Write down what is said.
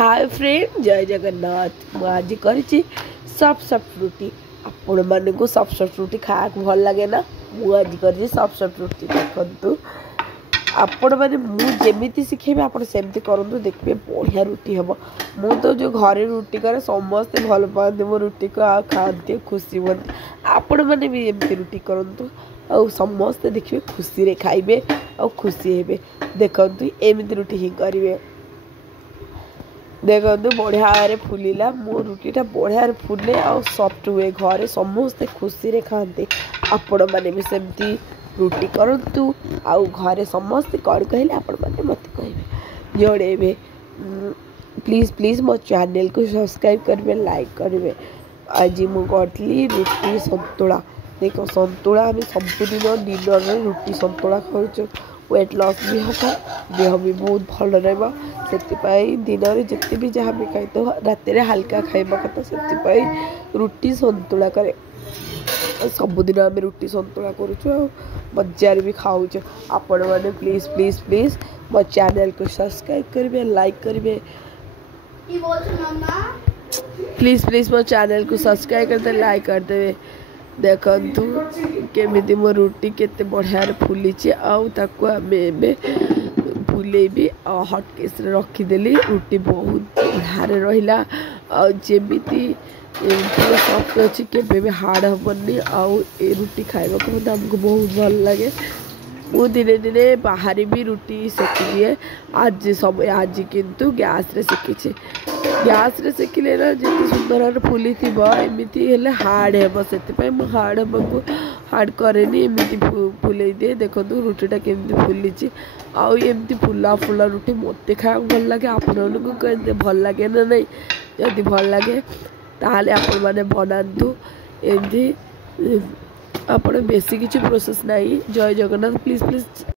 Hi friend, जय जगन्नाथ। मुझे करी सफ्ट सफ्ट रुटी। आपण मानक सफ्ट सफ्ट रुटी खाया भल लगे ना। मुझे कर सफ्ट सफ्ट रुटी देखु। आपण मैंने मुझे शिखेबी आप करूँ, देखिए बढ़िया रुटी हम। मु तो जो घरे रुटी करे समस्ते भल पाते मो रुटी को खाते खुशी हमें। आपण मैंने भी एमती रुटी करूँ आ समस्ते देखिए खुशी रे खाइबे आ खुशी हेबे। देखु एमती रुटी ही करेंगे। देखो बढ़िया फुलिला मो रुटीटा बढ़िया फुले आ सफ्ट हुए। घरे समस्ते खुशी रे खाते। आपण मैंने भी सेमती रुटी करूँ आउ घरे समस्ते कौन कहले आपण मैंने मत कहे जोड़े। प्लीज़ प्लीज़ मो चैनल को सब्सक्राइब करेंगे, लाइक करेंगे। आज मुझे रुटी संतुला। देखो संतुला आम सबुदिन डिनर रुटी संतुला खाऊ। वेट लॉस भी हम, देह भी बहुत भल रही। दिन में जिते भी जहाँ भी खाई तो राति हल्का खाइबा कथा से रुटी संतुला करे। सबुदिन आम रुटी संतुला करूँ, बजार भी खाऊ। आपण मैंने प्लीज़ प्लीज़ प्लीज़ मो चैनल को सब्सक्राइब करेंगे, लाइक करेंगे। प्लीज़ प्लीज़ मो चैनल को सब्सक्राइब करते लाइक करदे। देखु केमी मो रुटी केते बढ़िया फुली फुलेबी हटकेस रखीदेली। रुटी बहुत बढ़िया रहा। आमती सफ्ट अच्छी के हार्ड हेनी। आउ रुटी खाइबा मतलब आमको बहुत भल लगे। मु दिने दिने बाहर भी रुटी सेकी दिए। आज किंतु गैस रे सेकी। गैस रे सेकिले ना जिते सुंदर फुली थी एमती हेले हार्ड हे से हार्ड करेनी एमती फुले दिए। देखो रुटीटा केमती फुली आउ एमती फुला फुला रुटी मत खाया भल लगे। आपको भल लगे ना नहीं? जदि भल लगे ताहले आपण माने बनातु एमती। आप बेसी किसी प्रोसेस नहीं। जय जगन्नाथ। Please please.